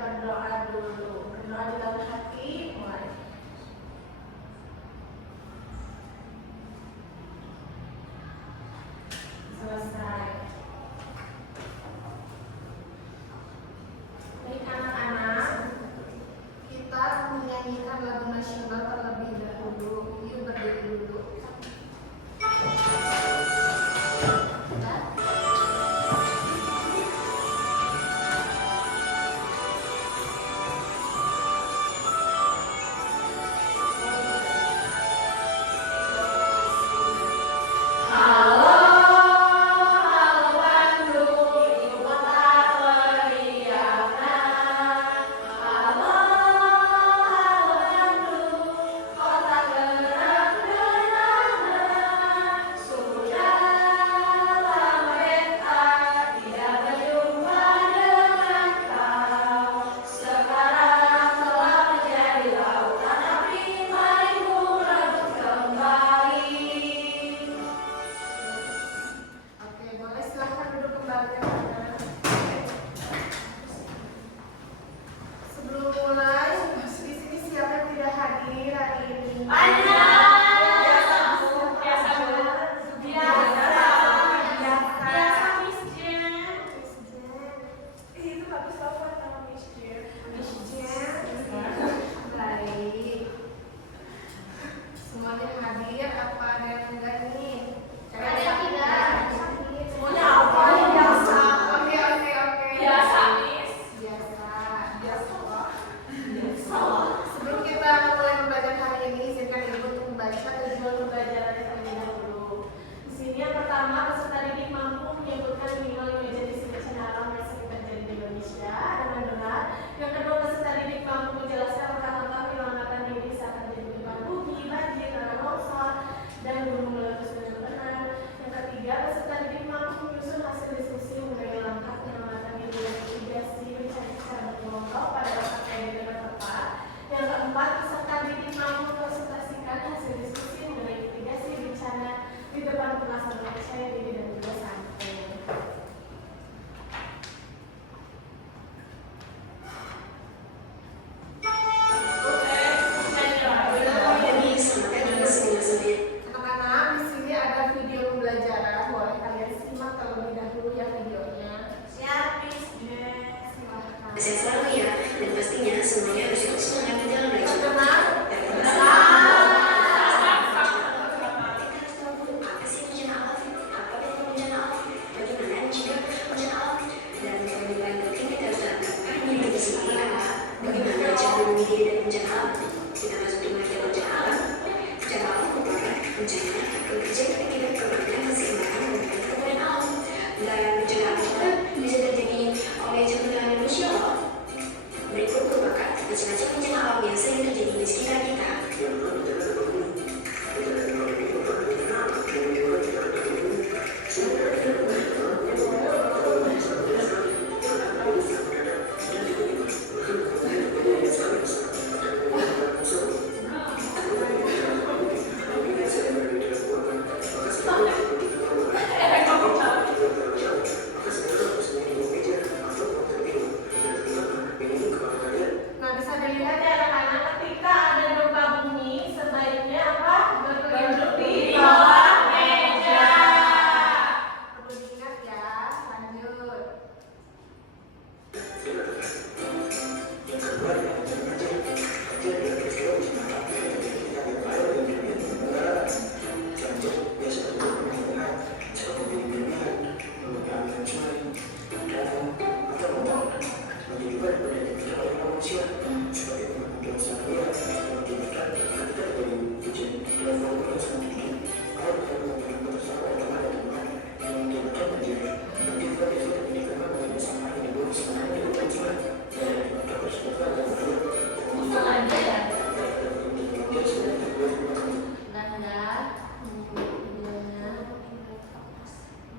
berdoa dulu. Berdoa di dalam hati, mulai. Selesai. Baik anak-anak, kita menyanyikan lagu nasional terlebih dahulu. Yuk berdiri dulu.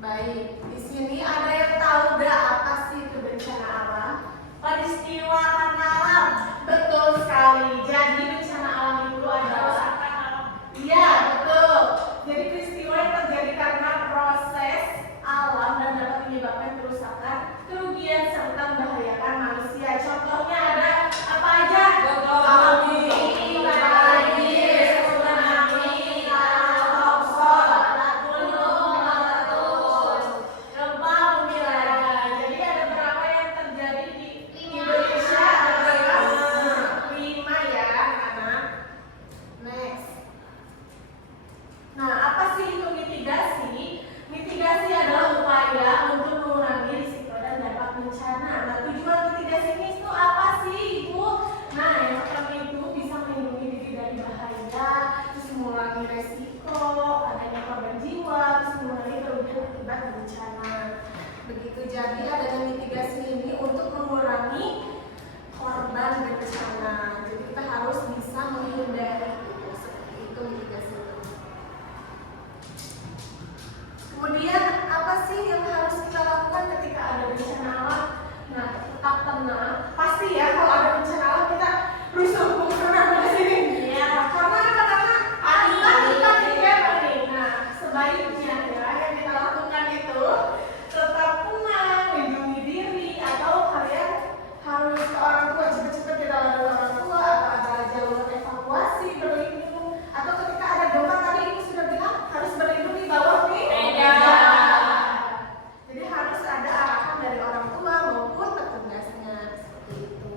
Baik, di sini ada yang tahu nggak apa sih itu bencana alam? Peristiwa karena alam. Betul sekali. Jadi bencana alam itu adalah iya, betul. Jadi peristiwa yang terjadi karena proses alam dan dapat menyebabkan kerusakan, kerugian serta membahayakan manusia. Contohnya Begitu, jadi adanya mitigasi ini untuk mengurangi korban bencana. Jadi kita harus bisa menghindari seperti itu mitigasi itu. Kemudian apa sih yang harus kita lakukan ketika ada bencana alam? Nah, tetap tenang. Pasti ya kalau ada bencana alam kita rusuh karena di sini. Iya. Karena panik ya panik. Nah, sebaiknya ya yang kita lakukan itu tetap tenang, lindungi diri, atau kalian harus ke orang tua cepet-cepet kita lalu orang tua, atau ada jalur evakuasi berlindung, atau ketika ada gempa tadi ibu sudah bilang harus berlindung di bawah nih. Jadi harus ada arahan dari orang tua maupun petugasnya seperti itu.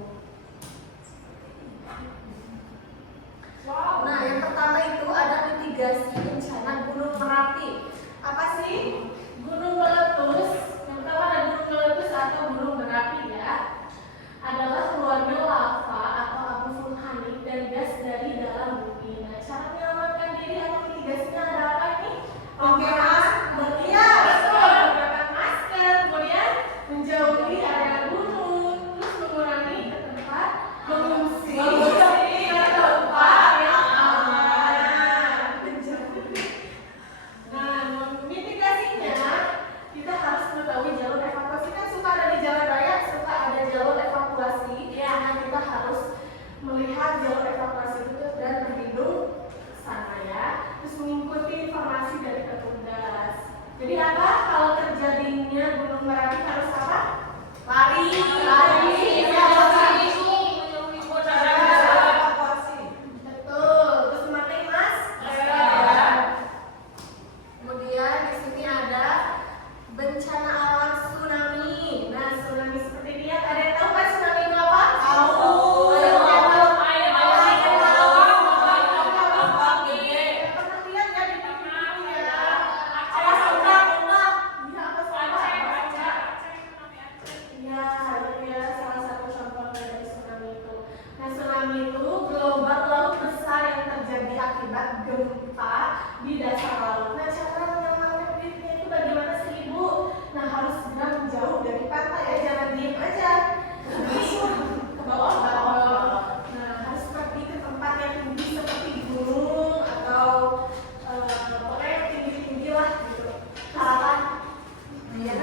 Nah, yang pertama itu ada mitigasi bencana Gunung Merapi. Apa sih? Gunung meletus. Yang pertama ada gunung meletus atau gunung berapi ya. Adalah keluarnya lava atau abu vulkanik dan gas dari dalam bumi. Nah, cara menyelamatkan diri atau mitigasinya ada apa nih? Pakai masker. Iya, betul. Menggunakan masker. Kemudian menjauhi area gunung, terus mengurangi ke tempat mengungsi. Ke tempat yang aman. Nah, mitigasinya kita harus mengetahui jalur evakuasi. Kan suka ada di jalan raya, suka ada jalur evakuasi. Nah, kita harus melihat jalur evakuasi itu dan berlindung sana ya. Terus mengikuti informasi dari petugas. Jadi apa? Kalau terjadinya gunung Merapi harus apa? Lari. Betul. Terus memakai masker. Kemudian di sini ada bencana alam tsunami. Nah, tsunami seperti ini ya. Ada yang tahu kan tsunami itu apa? Tahu. Pernah lihat ya di TV ya. Awas ombak. Iya, awas ombak. Iya, itu ya salah satu contoh dari tsunami itu. Nah, tsunami itu gelombang laut besar yang terjadi akibat gempa di dasar laut. Nah, cara menyelamatkan dirinya itu bagaimana sih Ibu? Nah, harus segera menjauh dari pantai ya, jangan diem aja. Ke bawah. Nah, harus pergi ke tempat yang tinggi seperti gunung atau pokoknya yang tinggi-tinggi lah gitu. Harapan. Iya,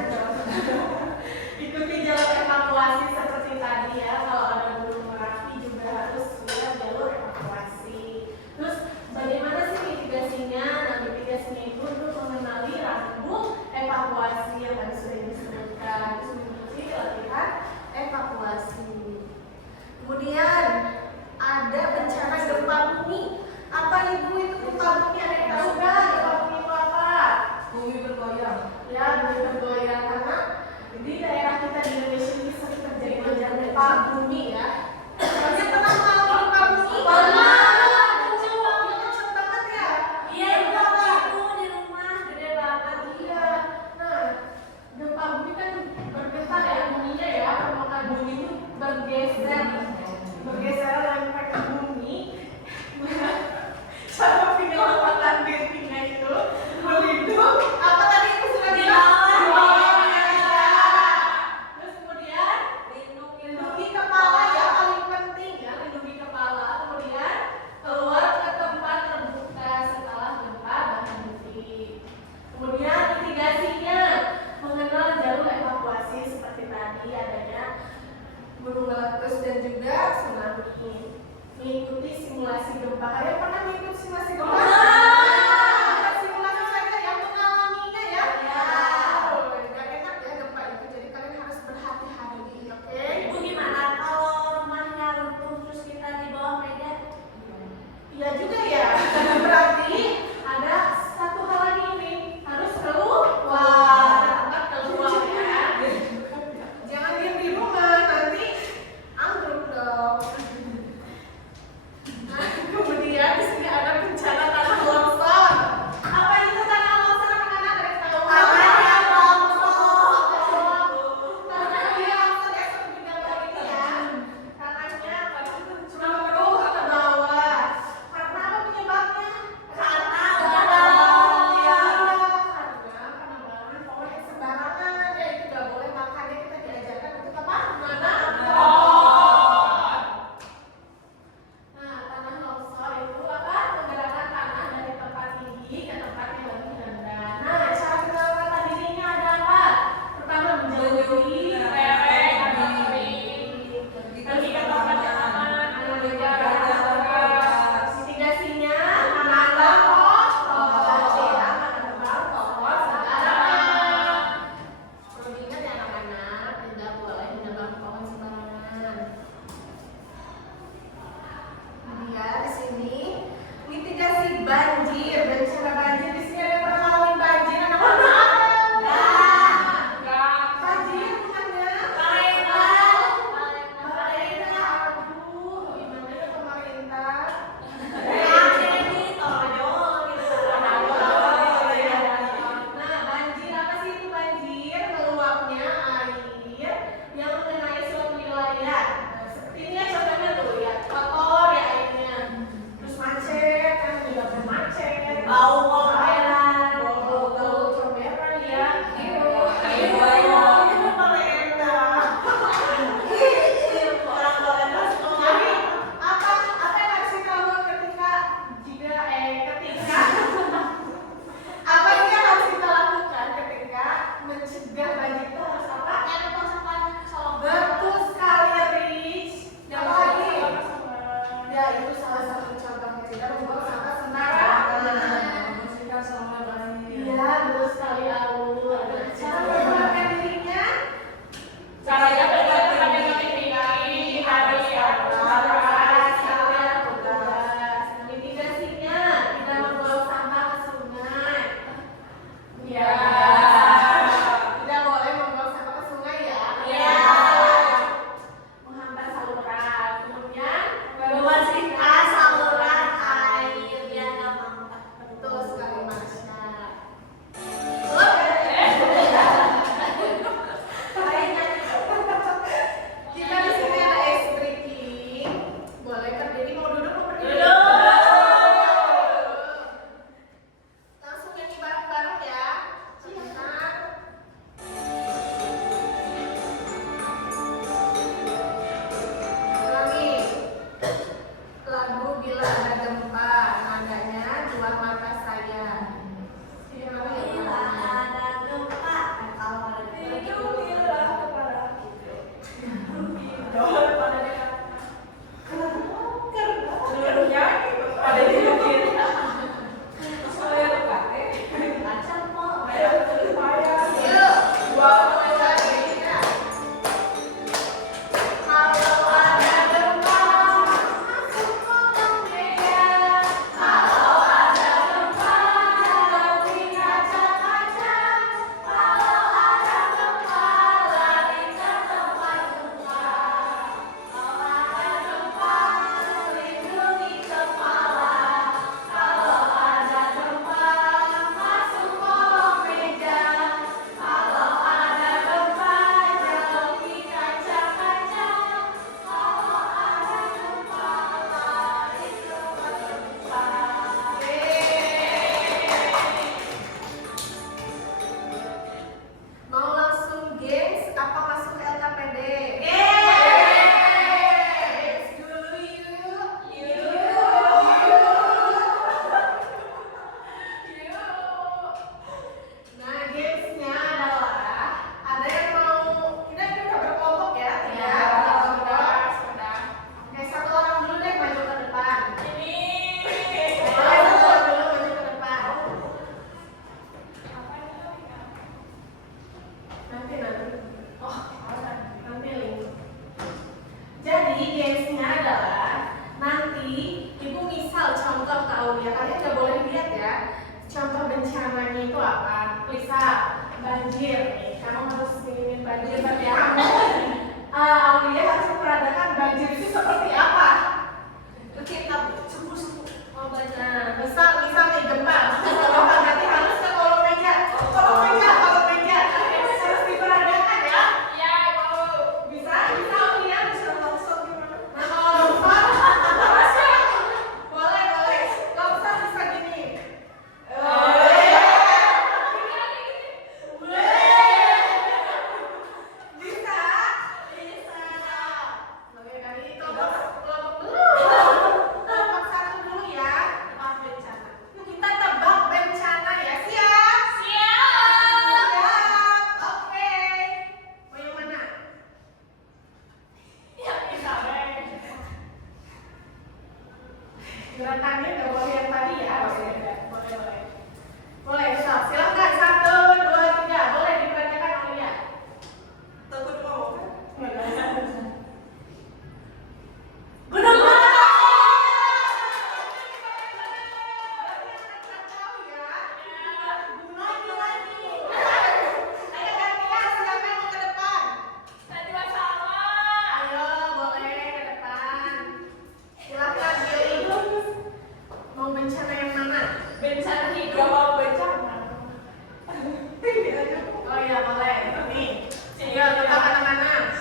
ikuti jalur evakuasi seperti tadi ya. Kalau ada gunung Merapi juga harus lihat jalur evakuasi. Terus bagaimana sih mitigasinya? Nah, mitigasinya itu untuk mengenali rambut evakuasi yang tadi sudah disebutkan. Terus mengikuti latihan evakuasi. Kemudian ada bencana gempa bumi. Apa Ibu itu gempa bumi? Ada yang tahu nggak? Gempa bumi itu apa? Bumi bergoyang. Ya, bumi bergoyang karena di daerah kita di Indonesia ini sering terjadi bencana gempa bumi ya. Kalian pernah mengalami gempa bumi? Pernah. Kenceng banget ya. Iya, itu di rumah gede banget. Iya. Nah, gempa bumi kan bergetar ya bunyinya ya, permukaan bumi itu bergeser lempar ke bumi. Cara menyelamatkan dirinya itu melindung. Apa tadi itu sudah bilang? Terus kemudian lindungi kepala ya, paling penting ya, lindungi kepala. Kemudian keluar ke tempat terbuka setelah gempa berhenti. Kemudian mitigasinya mengenal jalur evakuasi seperti tadi adanya gunung meletus dan juga tsunami. Mengikuti simulasi gempa. Kalian pernah mengikuti simulasi gempa? Simulasi saja yang mengalaminya ya. Gak enak ya gempa itu. Jadi kalian harus berhati-hati, oke? Ibu gimana kalau rumahnya runtuh terus kita di bawah meja? Iya juga ya. Berarti ada satu hal lagi nih, harus keluar. Tempat keluar ya. Jangan diam di rumah, nanti ambruk dong. Nah, kemudian di sini ada bencana tanah kalian nggak boleh lihat ya. Contoh bencananya itu apa? Lisa, banjir. Nih, kamu harus ingin banjir, tapi kamu Aulia harus memperagakan banjir itu seperti apa? Kita subuh-subuh mau baca. Nah, misal nih gempa, berarti harus ke kolom meja. Kolom meja harus diperagakan ya. Ya, mau. Bisa Aulia. Bisa langsung gimana? Nah, kalau lupa, boleh. Kalau bisa gini. Bisa. Oke, kali kelompok dulu. Kelompok satu dulu ya. Tebak bencana. Kita tebak bencana ya. Siap? Siap. Oke. Mau yang mana? Ya, bisa. Gerakannya nggak boleh yang tadi ya. Boleh. Stop. Silakan 1, 2, 3. Boleh diperagakan Aulia. Takut mau kan? Gunung Merapi. Ayo gantian, siapa yang mau ke depan? Tadi sama. Ayo, boleh ke depan. Silakan pilih. Mau bencana yang mana? Bencana hidro mau bencana. Oh iya, boleh. Nih. Tinggal kita mana-mana.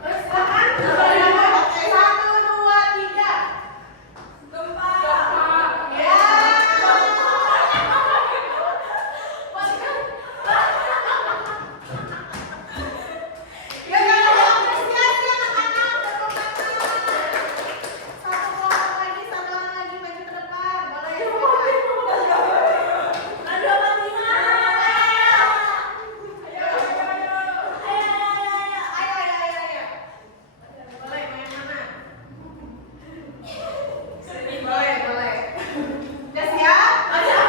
Silakan. Oke. 1, 2, 3. Gempa. Ya. Ya, apresiasi anak-anak. Satu orang lagi maju ke depan. Boleh. Ada apa lima? Ayo. Boleh main mana? Boleh. Udah siap? Udah siap?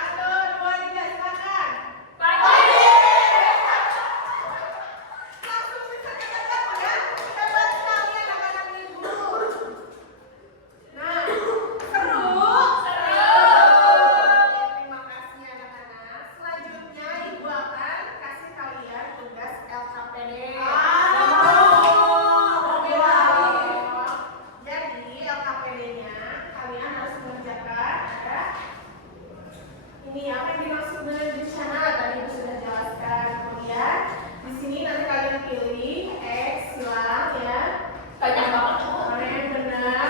1, 2, 3, silakan. Langsung bisa ketebak ya. Hebat sekali anak-anak ibu. Nah, seru. Terima kasih anak-anak. Selanjutnya ibu akan kasih kalian tugas LKPD. Jadi LKPD-nya kalian harus mengerjakan ada ini apa yang dimaksud dengan bencana tadi ibu sudah jelaskan. Kemudian di sini nanti kalian pilih X silang ya. Banyak banget. Mana yang benar?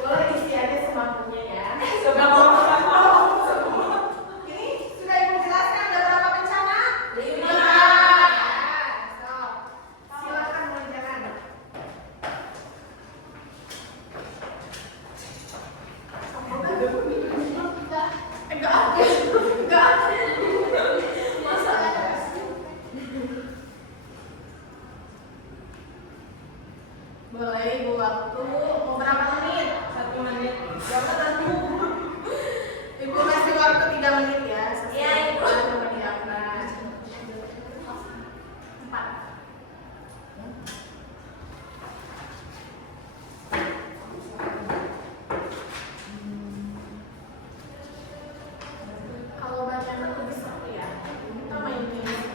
Boleh isi aja semampunya ya. Sudah mau. Ini sudah ibu jelaskan ada berapa bencana? 5. So, silakan mengerjakan. Enggak ada. Masa ada? Boleh ibu waktu mau berapa menit? 1 menit. Ibu kasih waktu 3 menit ya. Iya, Ibu. Sama diakan. 4. Kalau bacaan aku bisa ya, kita main game.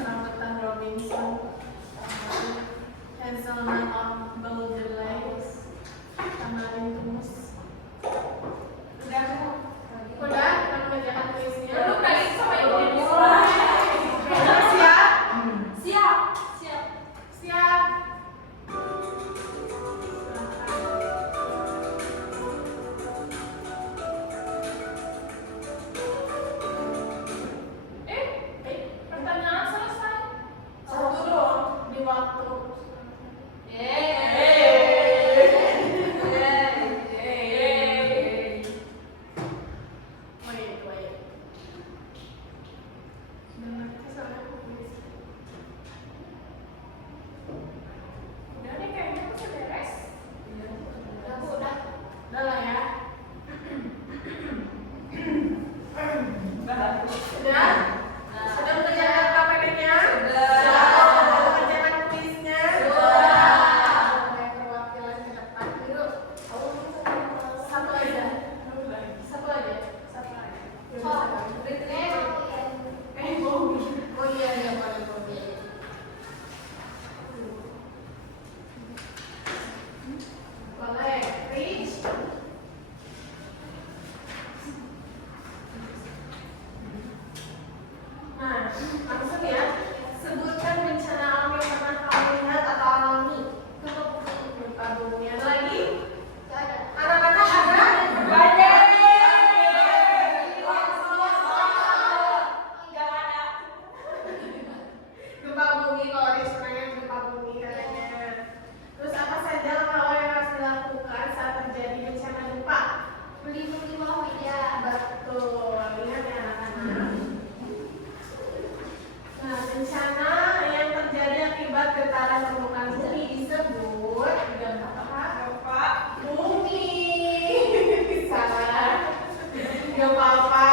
Selamatan Robinson, Hazelnut of Golden Lakes, Tamarin Tumus. Udah kita mengerjakan kuisnya. Siap. Pertanyaan selesai. Satu doang di waktu. Oh iya, itu aja. Sudah ngerti soalnya kuis. Udah deh, kayaknya aku sudah beres. Udah lah ya. Sudah? Sudah mengerjakan KPK-nya? Sudah mengerjakan kuisnya? Oke, perwakilan ke depan dulu. Satu aja. Oh iya, boleh. Boleh, Rich. Nah, langsung ya. Sebutkan bencana alam yang pernah kamu lihat atau alami. Gempa bumi. Ada lagi? Anak-anak ada? Gempa bumi, kalau Rich nanya gempa bumi katanya. Terus apa saja hal yang harus dilakukan saat terjadi bencana gempa? Betul, ingat ya anak-anak. Nah, bencana yang terjadi akibat getaran permukaan bumi disebut gempa bumi. Salah. Gak apa-apa.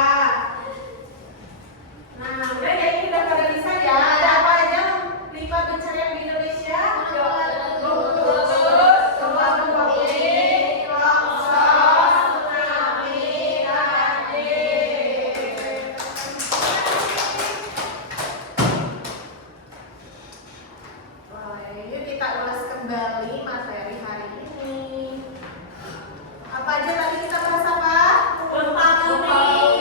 Nah, udah ya, ini udah pada bisa ya. Ada apa aja lipat bencana yang di Indonesia? Gempa bumi, longsor, tsunami, banjir. Yuk kita ulas kembali materi hari ini. Apa aja tadi kita bahas apa? Gempa bumi.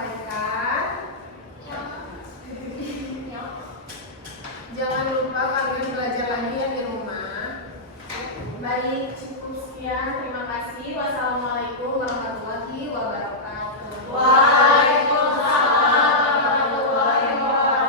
perbaikan.